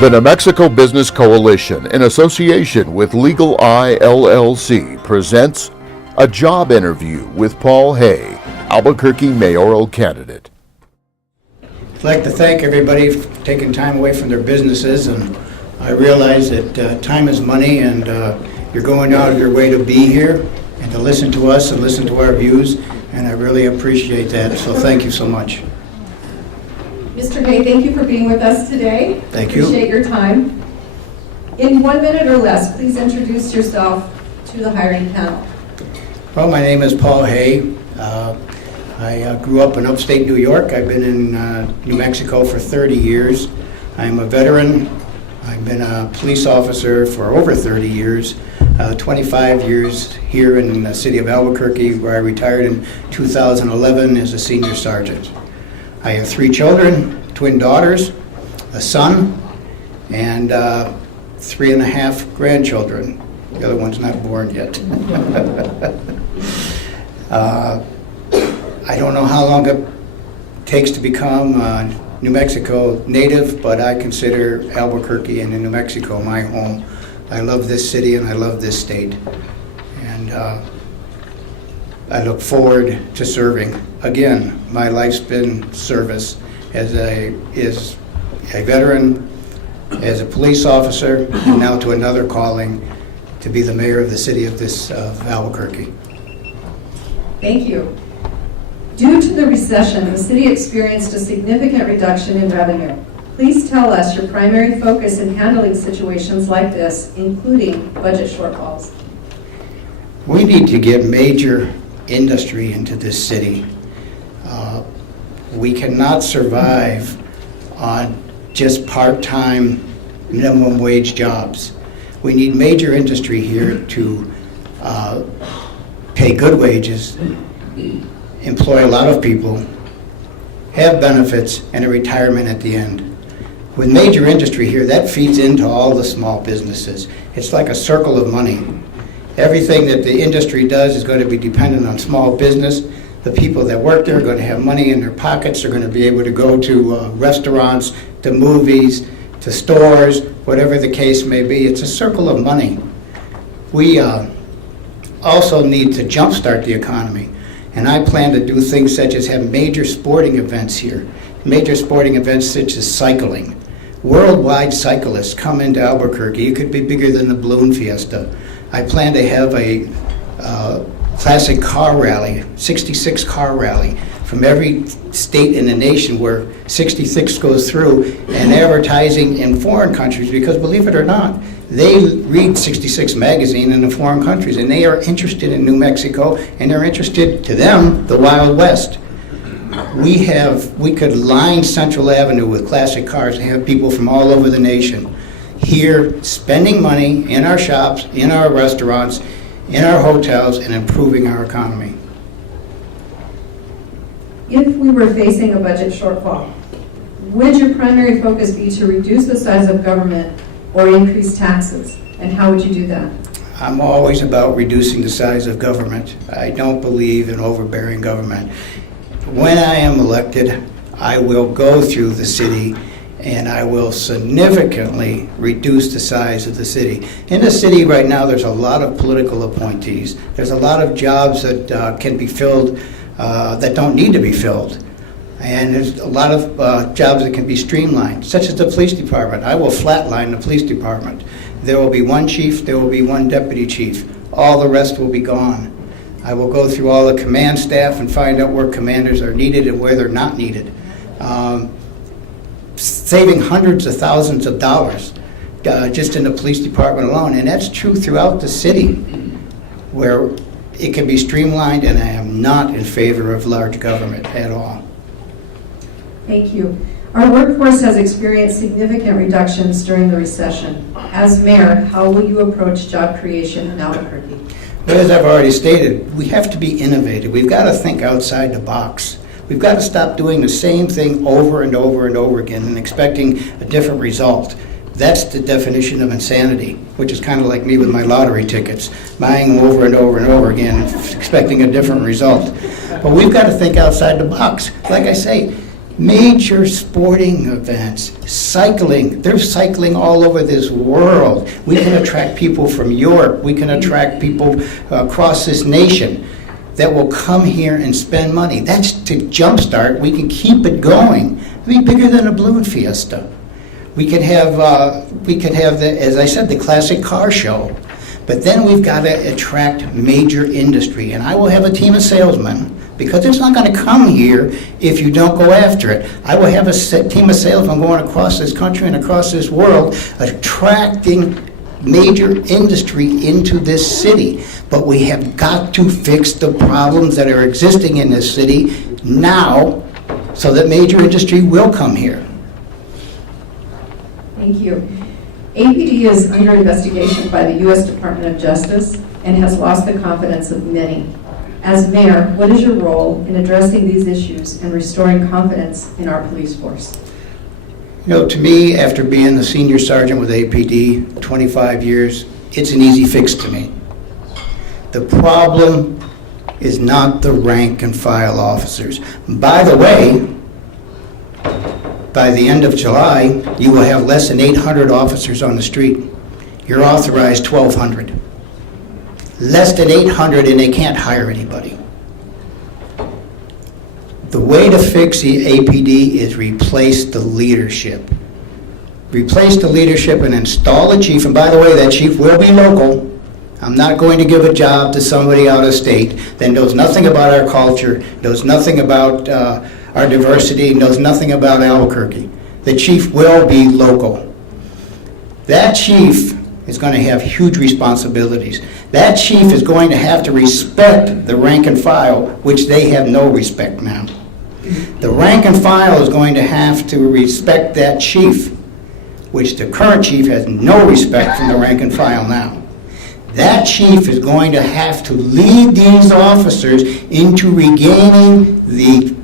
The New Mexico Business Coalition, in association with Legal Eye LLC, presents a job interview with Paul Hay, Albuquerque mayoral candidate. I'd like to thank everybody for taking time away from their businesses, and I realize that time is money, and you're going out of your way to be here and to listen to us and listen to our views, and I really appreciate that, so thank you so much. Mr. Hay, thank you for being with us today. Thank you. Appreciate your time. In 1 minute or less, please introduce yourself to the hiring panel. Well, my name is Paul Hay. I grew up in upstate New York. I've been in New Mexico for 30 years. I'm a veteran. I've been a police officer for over 30 years, 25 years here in the city of Albuquerque, where I retired in 2011 as a senior sergeant. I have 3 children, twin daughters, a son, and 3.5 grandchildren. The other one's not born yet. I don't know how long it takes to become a New Mexico native, but I consider Albuquerque and New Mexico my home. I love this city and I love this state. And I look forward to serving. Again, my life's been service as a veteran, as a police officer, and now to another calling to be the mayor of the city of Albuquerque. Thank you. Due to the recession, the city experienced a significant reduction in revenue. Please tell us your primary focus in handling situations like this, including budget shortfalls. We need to get major industry into this city. We cannot survive on just part-time minimum wage jobs. We need major industry here to pay good wages, employ a lot of people, have benefits, and a retirement at the end. With major industry here, that feeds into all the small businesses. It's like a circle of money. Everything that the industry does is going to be dependent on small business. The people that work there are going to have money in their pockets. They're going to be able to go to restaurants, to movies, to stores, whatever the case may be. It's a circle of money. We also need to jumpstart the economy. And I plan to do things such as have major sporting events here. Major sporting events such as cycling. Worldwide cyclists come into Albuquerque. It could be bigger than the Balloon Fiesta. I plan to have a classic car rally, 66 car rally, from every state in the nation where 66 goes through, and advertising in foreign countries, because believe it or not, they read 66 magazine in the foreign countries, and they are interested in New Mexico, and they're interested, to them, the Wild West. We could line Central Avenue with classic cars and have people from all over the nation here spending money in our shops, in our restaurants, in our hotels, and improving our economy. If we were facing a budget shortfall, would your primary focus be to reduce the size of government or increase taxes? And how would you do that? I'm always about reducing the size of government. I don't believe in overbearing government. When I am elected, I will go through the city and I will significantly reduce the size of the city. In the city right now, there's a lot of political appointees. There's a lot of jobs that can be filled that don't need to be filled. And there's a lot of jobs that can be streamlined, such as the police department. I will flatline the police department. There will be one chief, there will be one deputy chief. All the rest will be gone. I will go through all the command staff and find out where commanders are needed and where they're not needed. Saving hundreds of thousands of dollars just in the police department alone. And that's true throughout the city, where it can be streamlined, and I am not in favor of large government at all. Thank you. Our workforce has experienced significant reductions during the recession. As mayor, how will you approach job creation in Albuquerque? Well, as I've already stated, we have to be innovative. We've got to think outside the box. We've got to stop doing the same thing over and over and over again and expecting a different result. That's the definition of insanity, which is kind of like me with my lottery tickets, buying them over and over and over again, expecting a different result. But we've got to think outside the box. Like I say, Major sporting events, cycling. They're cycling all over this world. We can attract people from Europe. We can attract people across this nation that will come here and spend money. That's to jumpstart. We can keep it going. It'd be bigger than a balloon fiesta. We could have, as I said, the classic car show. But then we've got to attract major industry. And I will have a team of salesmen, because it's not going to come here if you don't go after it. I will have a team of salesmen going across this country and across this world, attracting major industry into this city. But we have got to fix the problems that are existing in this city now so that major industry will come here. Thank you. APD is under investigation by the U.S. Department of Justice and has lost the confidence of many. As mayor, what is your role in addressing these issues and restoring confidence in our police force? You know, to me, after being the senior sergeant with APD 25 years, it's an easy fix to me. The problem is not the rank and file officers. By the way, by the end of July, you will have less than 800 officers on the street. You're authorized 1,200. Less than 800, and they can't hire anybody. The way to fix the APD is replace the leadership. Replace the leadership and install a chief. And by the way, that chief will be local. I'm not going to give a job to somebody out of state that knows nothing about our culture, knows nothing about our diversity, knows nothing about Albuquerque. The chief will be local. That chief is going to have huge responsibilities. That chief is going to have to respect the rank and file, which they have no respect now. The rank and file is going to have to respect that chief, which the current chief has no respect from the rank and file now. That chief is going to have to lead these officers into regaining the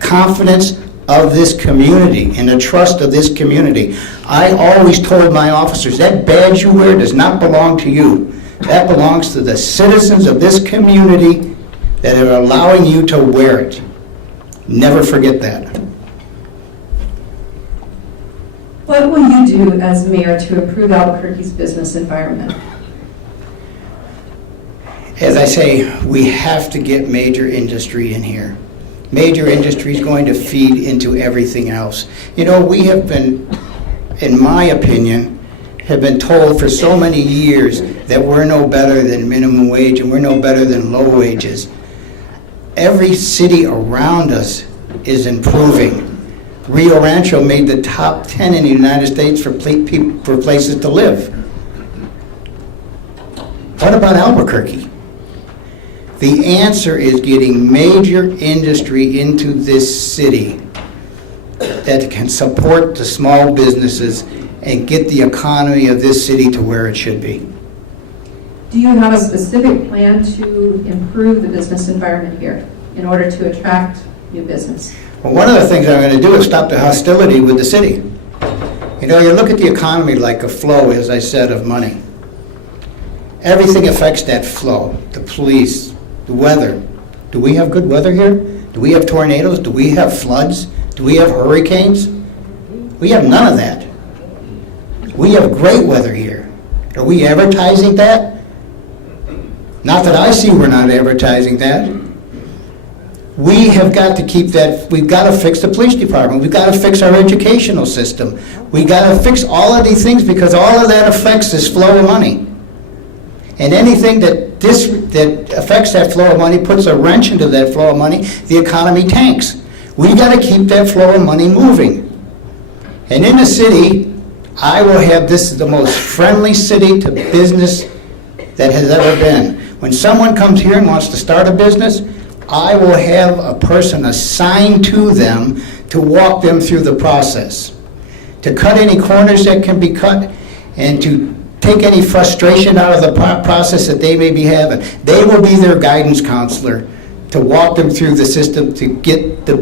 confidence of this community and the trust of this community. I always told my officers, that badge you wear does not belong to you. That belongs to the citizens of this community that are allowing you to wear it. Never forget that. What will you do as mayor to improve Albuquerque's business environment? As I say, we have to get major industry in here. Major industry is going to feed into everything else. You know, we have been, in my opinion, have been told for so many years that we're no better than minimum wage and we're no better than low wages. Every city around us is improving. Rio Rancho made the top 10 in the United States for places to live. What about Albuquerque? The answer is getting major industry into this city that can support the small businesses and get the economy of this city to where it should be. Do you have a specific plan to improve the business environment here in order to attract new business? Well, one of the things I'm going to do is stop the hostility with the city. You know, you look at the economy like a flow, as I said, of money. Everything affects that flow. The police, the weather. Do we have good weather here? Do we have tornadoes? Do we have floods? Do we have hurricanes? We have none of that. We have great weather here. Are we advertising that? Not that I see we're not advertising that. We have got to keep that. We've got to fix the police department. We've got to fix our educational system. We've got to fix all of these things because all of that affects this flow of money. And anything that affects that flow of money, puts a wrench into that flow of money, the economy tanks. We've got to keep that flow of money moving. And in the city, I will have this the most friendly city to business that has ever been. When someone comes here and wants to start a business, I will have a person assigned to them to walk them through the process, to cut any corners that can be cut, and to take any frustration out of the process that they may be having. They will be their guidance counselor to walk them through the system to get the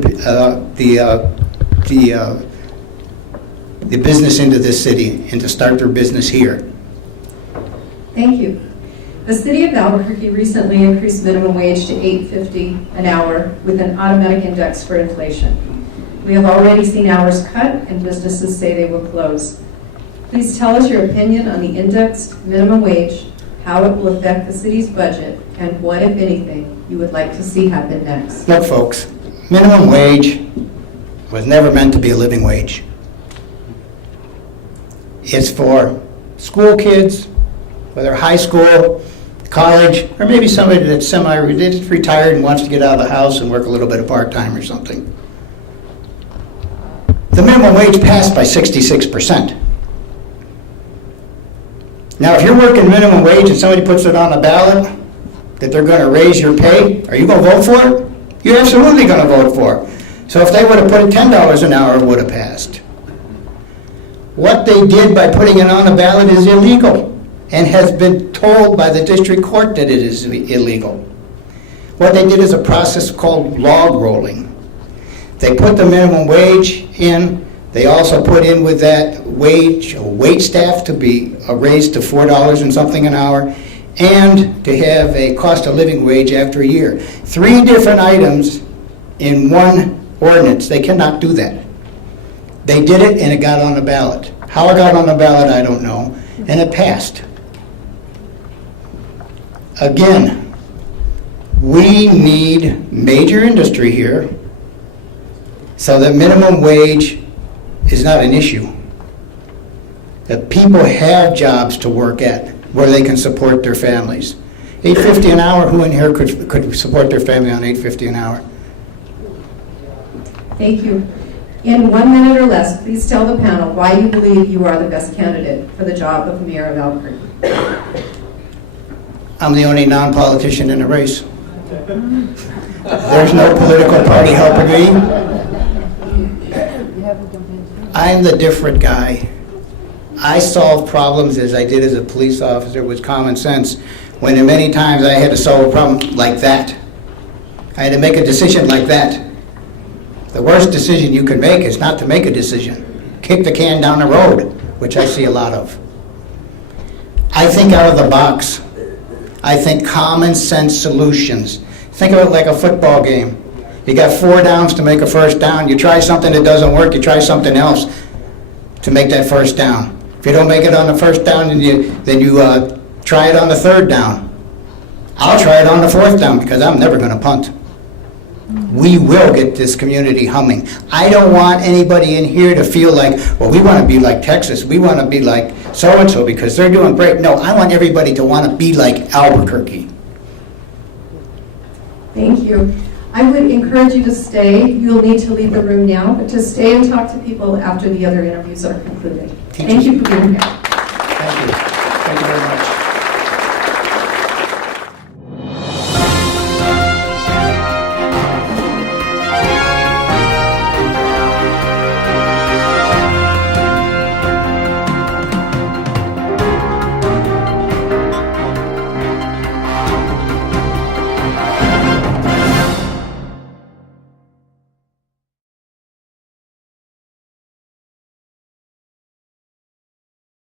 business into this city and to start their business here. Thank you. The city of Albuquerque recently increased minimum wage to $8.50 an hour with an automatic index for inflation. We have already seen hours cut and businesses say they will close. Please tell us your opinion on the indexed minimum wage, how it will affect the city's budget, and what, if anything, you would like to see happen next. Look, folks, minimum wage was never meant to be a living wage. It's for school kids, whether high school, college, or maybe somebody that's retired and wants to get out of the house and work a little bit of part-time or something. The minimum wage passed by 66%. Now, if you're working minimum wage and somebody puts it on a ballot that they're going to raise your pay, are you going to vote for it? You're absolutely going to vote for it. So if they would have put it $10 an hour, it would have passed. What they did by putting it on a ballot is illegal and has been told by the district court that it is illegal. What they did is a process called log rolling. They put the minimum wage in. They also put in with that wage, wait staff to be raised to $4 and something an hour, and to have a cost of living wage after a year. 3 different items in one ordinance. They cannot do that. They did it and it got on the ballot. How it got on the ballot, I don't know, and it passed. Again, we need major industry here so that minimum wage is not an issue. That people have jobs to work at where they can support their families. $8.50 an hour, who in here could support their family on $8.50 an hour? Thank you. In 1 minute or less, please tell the panel why you believe you are the best candidate for the job of mayor of Albuquerque. I'm the only non-politician in the race. There's no political party helping me. I'm the different guy. I solve problems as I did as a police officer with common sense, when many times I had to solve a problem like that. I had to make a decision like that. The worst decision you can make is not to make a decision. Kick the can down the road, which I see a lot of. I think out of the box. I think common sense solutions. Think of it like a football game. You got 4 downs to make a first down. You try something that doesn't work, you try something else to make that first down. If you don't make it on the first down, then you try it on the 3rd down. I'll try it on the 4th down because I'm never going to punt. We will get this community humming. I don't want anybody in here to feel like, well, we want to be like Texas. We want to be like so-and-so because they're doing great. No, I want everybody to want to be like Albuquerque. Thank you. I would encourage you to stay. You'll need to leave the room now, but to stay and talk to people after the other interviews are concluded. Thank you for being here. Thank you. Thank you very much.